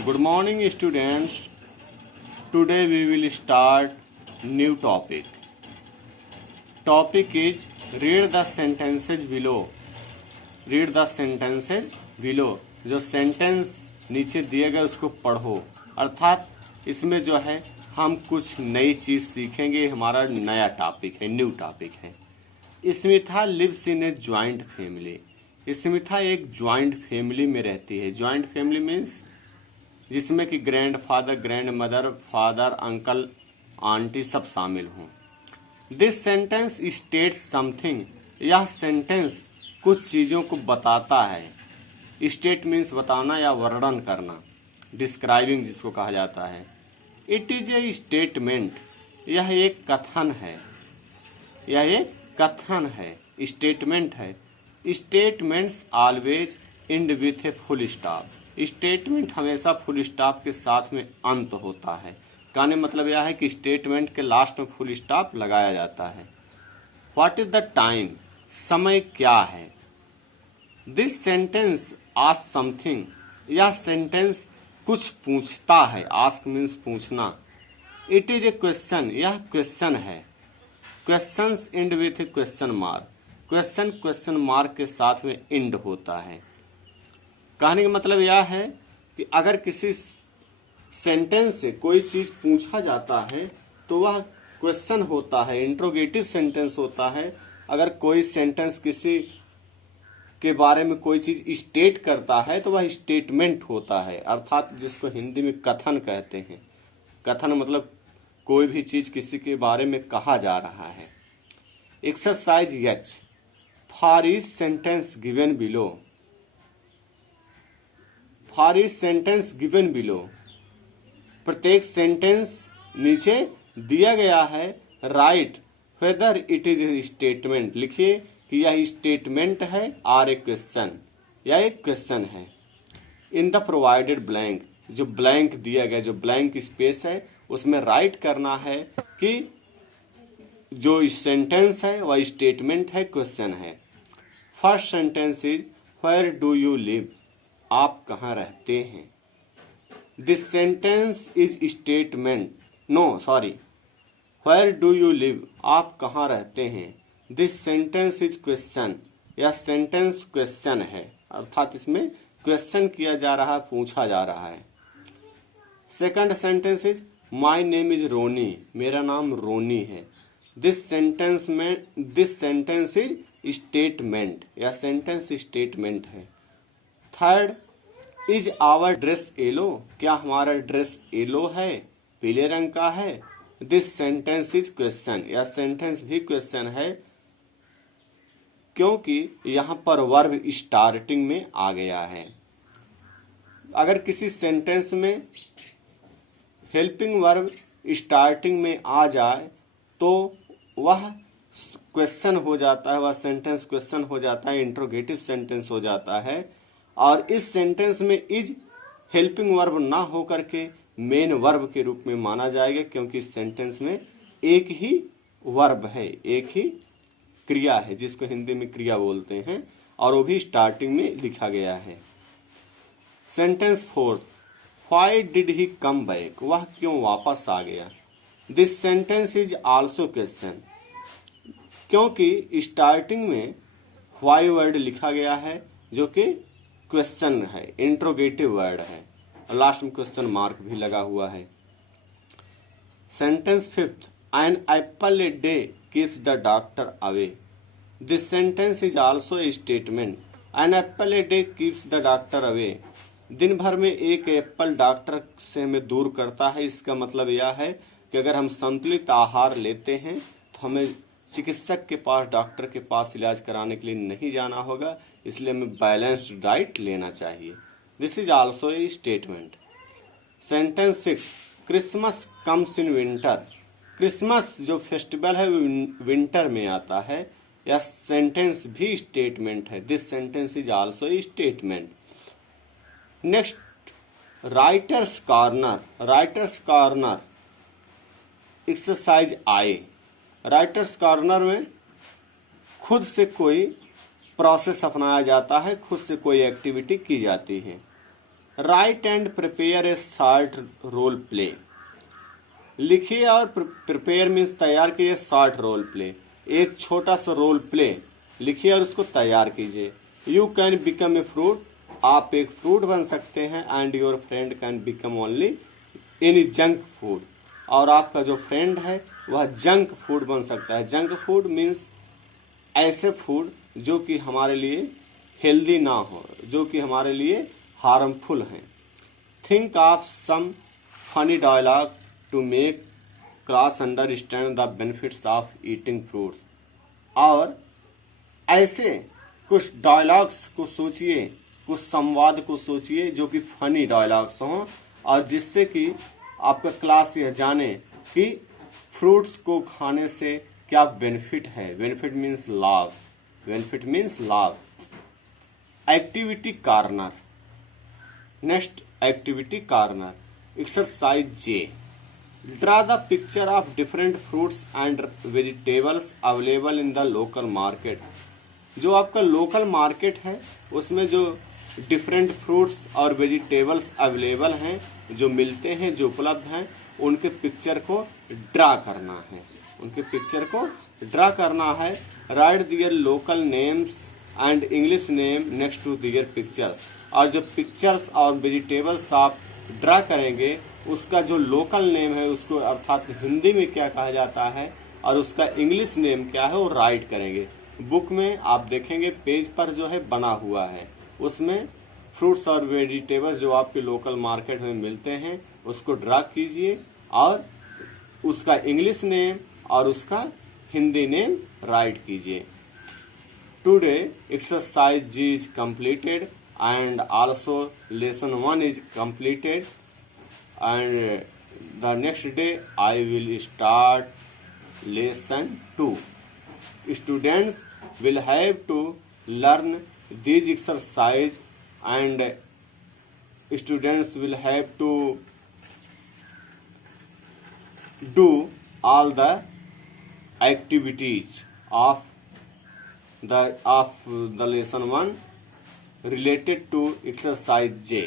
Good morning, students. Today we will start new topic. Topic is read the sentences below. Read the sentences below. जो sentence नीचे दिए गए उसको पढ़ो। अर्थात इसमें जो है हम कुछ नई चीज सीखेंगे। हमारा नया टॉपिक है, न्यू टॉपिक है। Smitha lives in a joint family. Smitha एक ज्वाइंट फैमिली में रहती है। ज्वाइंट फैमिली मीन्स जिसमें कि grandfather, grand mother, father, uncle, aunty सब शामिल हों। This sentence states something. यह सेंटेंस कुछ चीज़ों को बताता है। स्टेट मीन्स बताना या वर्णन करना, डिस्क्राइबिंग जिसको कहा जाता है। It is a statement. यह एक कथन है। यह एक कथन है, स्टेटमेंट है। Statements always and with a full stop. Statement हमेशा फुल स्टॉप के साथ में अंत होता है। कहने मतलब यह है कि स्टेटमेंट के लास्ट में फुल स्टॉप लगाया जाता है। What is the time? समय क्या है? This sentence ask something. यह सेंटेंस कुछ पूछता है। आस्क मीन्स पूछना। It is a question. यह क्वेश्चन है। Questions and with A question mark. Question question mark के साथ में एंड होता है। कहने का मतलब यह है कि अगर किसी सेंटेंस से कोई चीज पूछा जाता है तो वह क्वेश्चन होता है, इंट्रोगेटिव सेंटेंस होता है। अगर कोई सेंटेंस किसी के बारे में कोई चीज स्टेट करता है तो वह स्टेटमेंट होता है। अर्थात जिसको हिंदी में कथन कहते हैं। कथन मतलब कोई भी चीज किसी के बारे में कहा जा रहा है। Exercise H for each sentence given below. For each sentence given below. प्रत्येक सेंटेंस नीचे दिया गया है। Right whether it is a statement. लिखिए कि यह स्टेटमेंट है और एक क्वेश्चन, या एक क्वेश्चन है। In the provided blank. जो ब्लैंक दिया गया, जो ब्लैंक स्पेस है उसमें राइट करना है कि जो सेंटेंस है वह स्टेटमेंट है, क्वेश्चन है। First sentence is where do you live. आप कहाँ रहते हैं? This sentence is statement. No sorry, where do you live. आप कहाँ रहते हैं। This sentence is question. यह सेंटेंस क्वेश्चन है। अर्थात इसमें क्वेश्चन किया जा रहा है, पूछा जा रहा है। Second sentence is my name is Ronnie. मेरा नाम रोनी है। This sentence is statement. यह सेंटेंस स्टेटमेंट है। Third, is our dress yellow. क्या हमारा ड्रेस येलो है, पीले रंग का है। This sentence is question. यह सेंटेंस भी क्वेश्चन है क्योंकि यहाँ पर वर्ब स्टार्टिंग में आ गया है। अगर किसी सेंटेंस में हेल्पिंग वर्ब स्टार्टिंग में आ जाए तो वह क्वेश्चन हो जाता है, वह सेंटेंस क्वेश्चन हो जाता है, इंट्रोगेटिव सेंटेंस हो जाता है। और इस सेंटेंस में इज हेल्पिंग वर्ब ना हो करके मेन वर्ब के रूप में माना जाएगा, क्योंकि इस सेंटेंस में एक ही वर्ब है, एक ही क्रिया है जिसको हिंदी में क्रिया बोलते हैं, और वो भी स्टार्टिंग में लिखा गया है। Sentence fourth, why did he come back. वह क्यों वापस आ गया। This sentence is also question. क्योंकि स्टार्टिंग में व्हाई वर्ड लिखा गया है जो कि क्वेश्चन है, इंट्रोगेटिव वर्ड है, और लास्ट में क्वेश्चन मार्क भी लगा हुआ है। Sentence fifth, an apple a day keeps the doctor away. This sentence is also a statement. An apple a day keeps the doctor away. दिन भर में एक एप्पल डॉक्टर से हमें दूर करता है। इसका मतलब यह है कि अगर हम संतुलित आहार लेते हैं तो हमें चिकित्सक के पास, डॉक्टर के पास इलाज कराने के लिए नहीं जाना होगा, इसलिए हमें बैलेंस्ड डाइट लेना चाहिए। This is also a statement. Sentence six, Christmas comes in winter. Christmas जो फेस्टिवल है विंटर में आता है। यह सेंटेंस भी स्टेटमेंट है। This sentence is also a statement. Next, writers corner. Writers corner exercise I. Writers corner में खुद से कोई प्रोसेस अपनाया जाता है, खुद से कोई एक्टिविटी की जाती है। Write and prepare a short role play. लिखिए और प्रिपेयर मीन्स तैयार कीजिए शॉर्ट रोल प्ले, एक छोटा सा रोल प्ले लिखिए और उसको तैयार कीजिए। You can become a fruit, आप एक फ्रूट बन सकते हैं। And your friend can become only any junk food, और आपका जो फ्रेंड है वह जंक फूड बन सकता है। जंक फूड मीन्स ऐसे फूड जो कि हमारे लिए हेल्दी ना हो, जो कि हमारे लिए हार्मफुल हैं। Think of some funny dialogue to make class understand the benefits of eating fruit. और ऐसे कुछ डायलॉग्स को सोचिए, कुछ संवाद को सोचिए जो कि फनी डायलॉग्स हों, और जिससे कि आपका क्लास यह जाने कि फ्रूट्स को खाने से क्या बेनिफिट है। बेनिफिट मीन्स लाभ, बेनिफिट मीन्स लाभ। Activity corner. Next activity corner, exercise J. Draw the picture of different fruits and vegetables available in the local market. जो आपका लोकल मार्केट है उसमें जो डिफरेंट फ्रूट्स और वेजिटेबल्स अवेलेबल हैं, जो मिलते हैं, जो उपलब्ध हैं, उनके पिक्चर को ड्रा करना है, उनके पिक्चर को ड्रा करना है। Write their local names and English name next to their pictures. और जो पिक्चर्स और वेजिटेबल्स आप ड्रा करेंगे उसका जो लोकल नेम है उसको अर्थात हिंदी में क्या कहा जाता है और उसका इंग्लिश नेम क्या है वो राइट करेंगे। बुक में आप देखेंगे पेज पर जो है बना हुआ है, उसमें फ्रूट्स और वेजिटेबल्स जो आपके लोकल मार्केट में मिलते हैं उसको ड्रा कीजिए और उसका इंग्लिश नेम और उसका हिंदी नेम राइट कीजिए। Today exercise G is completed and also lesson 1 is completed, and the next day I will start lesson 2. Students will have to learn these exercise, and students will have to do all the activities of the lesson 1 related to exercise J.